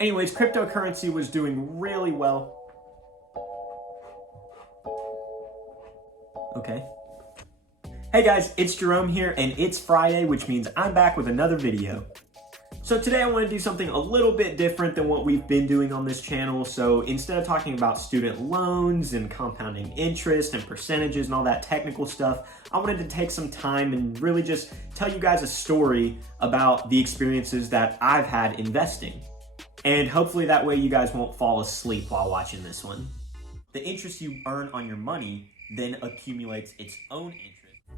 Anyways, cryptocurrency was doing really well. Okay. Hey guys, it's Jerome here, and it's Friday, which means I'm back with another video. So today I want to do something a little bit different than what we've been doing on this channel. So instead of talking about student loans and compounding interest and percentages and all that technical stuff, I wanted to take some time and really just tell you guys a story about the experiences that I've had investing. And hopefully that way you guys won't fall asleep while watching this one. The interest you earn on your money then accumulates its own interest.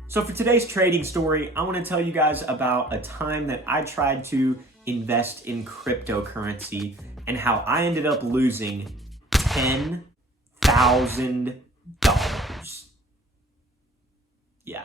So for today's trading story, I want to tell you guys about a time that I tried to invest in cryptocurrency and how I ended up losing $10,000. Yeah.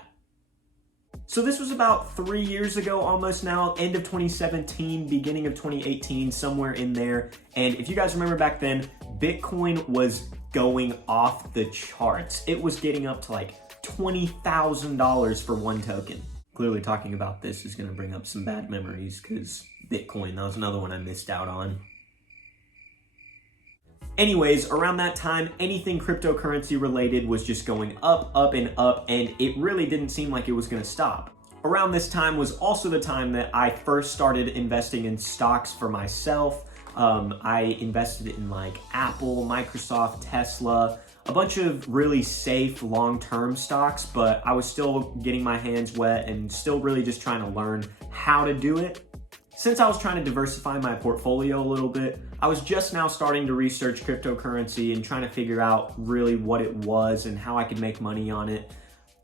So this was about 3 years ago almost now, end of 2017, beginning of 2018, somewhere in there. And if you guys remember back then, Bitcoin was going off the charts. It was getting up to like $20,000 for one token. Clearly talking about this is going to bring up some bad memories because Bitcoin, that was another one I missed out on. Anyways, around that time, anything cryptocurrency related was just going up, and it really didn't seem like it was going to stop. Around this time was also the time that I first started investing in stocks for myself. I invested in like Apple, Microsoft, Tesla, a bunch of really safe long-term stocks, but I was still getting my hands wet and still really just trying to learn how to do it. Since I was trying to diversify my portfolio a little bit, I was just now starting to research cryptocurrency and trying to figure out really what it was and how I could make money on it.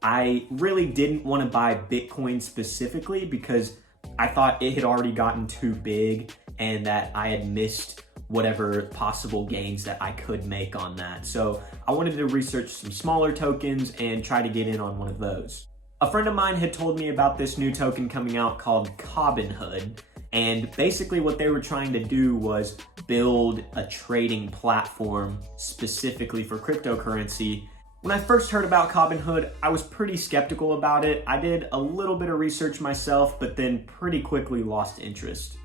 I really didn't want to buy Bitcoin specifically because I thought it had already gotten too big and that I had missed whatever possible gains that I could make on that. So I wanted to research some smaller tokens and try to get in on one of those. A friend of mine had told me about this new token coming out called Robinhood. And basically what they were trying to do was build a trading platform specifically for cryptocurrency. When I first heard about Robinhood, I was pretty skeptical about it. I did a little bit of research myself, but then pretty quickly lost interest.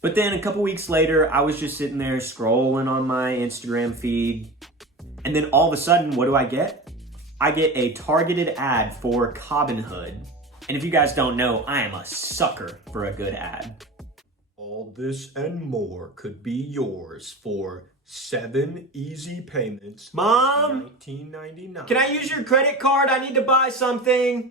But then a couple weeks later, I was just sitting there scrolling on my Instagram feed. And then all of a sudden, what do I get? I get a targeted ad for Robinhood. And if you guys don't know, I am a sucker for a good ad. All this and more could be yours for 7 easy payments. Mom? $19.99. Can I use your credit card? I need to buy something.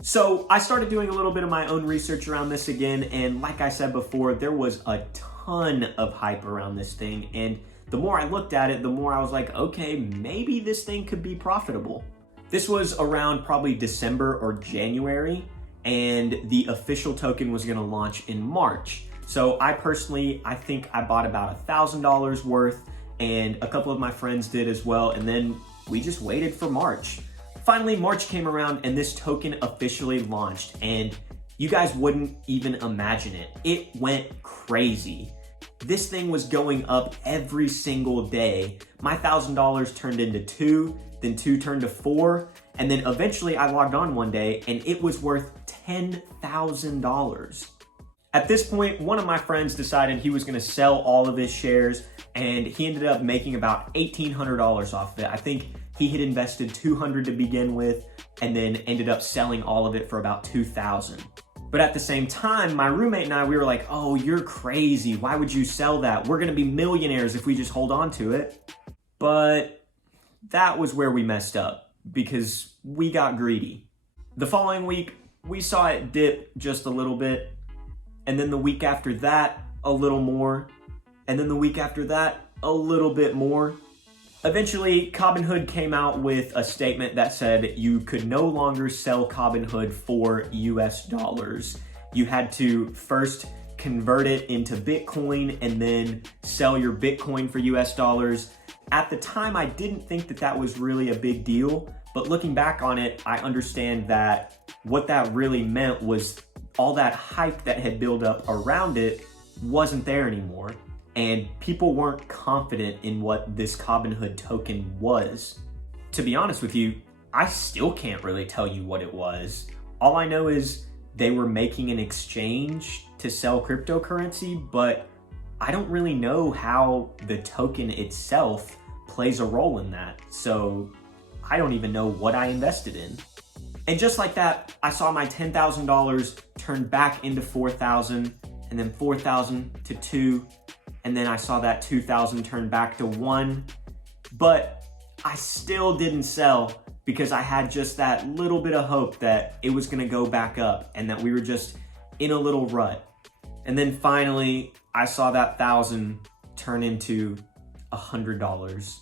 So I started doing a little bit of my own research around this again, and like I said before, there was a ton of hype around this thing, and the more I looked at it, the more I was like, okay, maybe this thing could be profitable. This was around probably December or January, and the official token was gonna launch in March. So I think I bought about $1,000 worth, and a couple of my friends did as well, and then we just waited for March. Finally, March came around and this token officially launched, and you guys wouldn't even imagine it. It went crazy. This thing was going up every single day. My $1,000 turned into 2, then 2 turned to 4, and then eventually I logged on one day and it was worth $10,000. At this point, one of my friends decided he was gonna sell all of his shares, and he ended up making about $1,800 off of it. I think he had invested $200 to begin with and then ended up selling all of it for about $2,000. But at the same time, my roommate and I, we were like, oh, you're crazy. Why would you sell that? We're gonna be millionaires if we just hold on to it. But that was where we messed up because we got greedy. The following week, we saw it dip just a little bit. And then the week after that, a little more. And then the week after that, a little bit more. Eventually, Robinhood came out with a statement that said you could no longer sell Robinhood for US dollars. You had to first convert it into Bitcoin and then sell your Bitcoin for US dollars. At the time, I didn't think that that was really a big deal, but looking back on it, I understand that what that really meant was all that hype that had built up around it wasn't there anymore. And people weren't confident in what this Robinhood token was. To be honest with you, I still can't really tell you what it was. All I know is they were making an exchange to sell cryptocurrency, but I don't really know how the token itself plays a role in that. So I don't even know what I invested in. And just like that, I saw my $10,000 turn back into 4,000, and then 4,000 to 2, and then I saw that 2,000 turn back to 1. But I still didn't sell because I had just that little bit of hope that it was gonna go back up and that we were just in a little rut. And then finally, I saw that 1,000 turn into $100.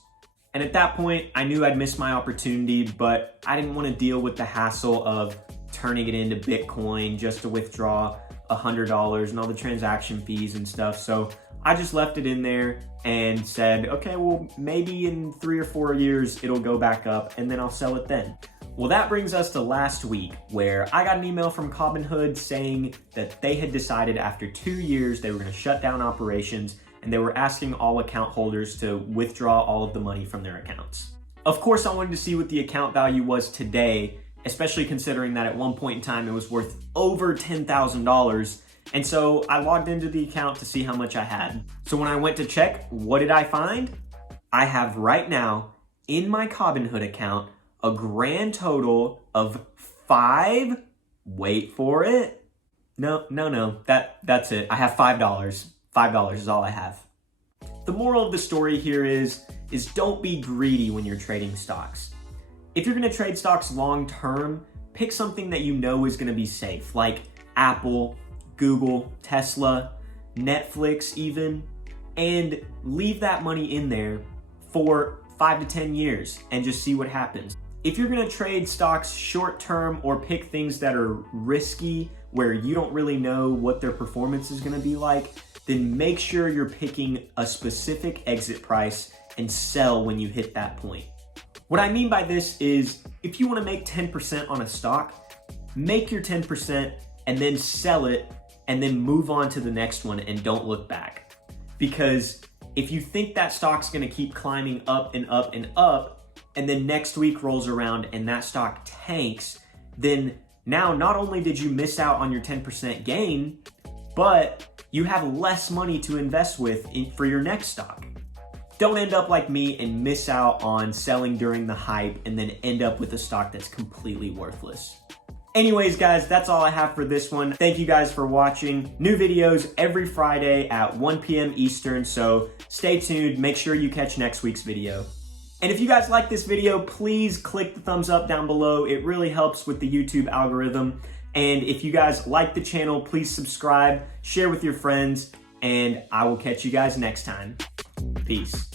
And at that point, I knew I'd missed my opportunity, but I didn't want to deal with the hassle of turning it into Bitcoin just to withdraw $100 and all the transaction fees and stuff. So I just left it in there and said, okay, well, maybe in 3 or 4 years, it'll go back up and then I'll sell it then. Well, that brings us to last week, where I got an email from Robinhood saying that they had decided after 2 years, they were going to shut down operations, and they were asking all account holders to withdraw all of the money from their accounts. Of course, I wanted to see what the account value was today, especially considering that at one point in time it was worth over $10,000. And so I logged into the account to see how much I had. So when I went to check, what did I find? I have right now in my Robinhood account a grand total of wait for it. No, that's it. I have $5. $5 is all I have. The moral of the story here is don't be greedy when you're trading stocks. If you're gonna trade stocks long term, pick something that you know is gonna be safe, like Apple, Google, Tesla, Netflix even, and leave that money in there for 5 to 10 years and just see what happens. If you're gonna trade stocks short term or pick things that are risky where you don't really know what their performance is gonna be like, then make sure you're picking a specific exit price and sell when you hit that point. What I mean by this is if you wanna make 10% on a stock, make your 10% and then sell it and then move on to the next one and don't look back. Because if you think that stock's gonna keep climbing up and up and up, and then next week rolls around and that stock tanks, then now not only did you miss out on your 10% gain, but you have less money to invest with for your next stock. Don't end up like me and miss out on selling during the hype and then end up with a stock that's completely worthless. Anyways, guys, that's all I have for this one. Thank you guys for watching. New videos every Friday at 1 p.m. Eastern, so stay tuned. Make sure you catch next week's video. And if you guys like this video, please click the thumbs up down below. It really helps with the YouTube algorithm. And if you guys like the channel, please subscribe, share with your friends, and I will catch you guys next time. Peace.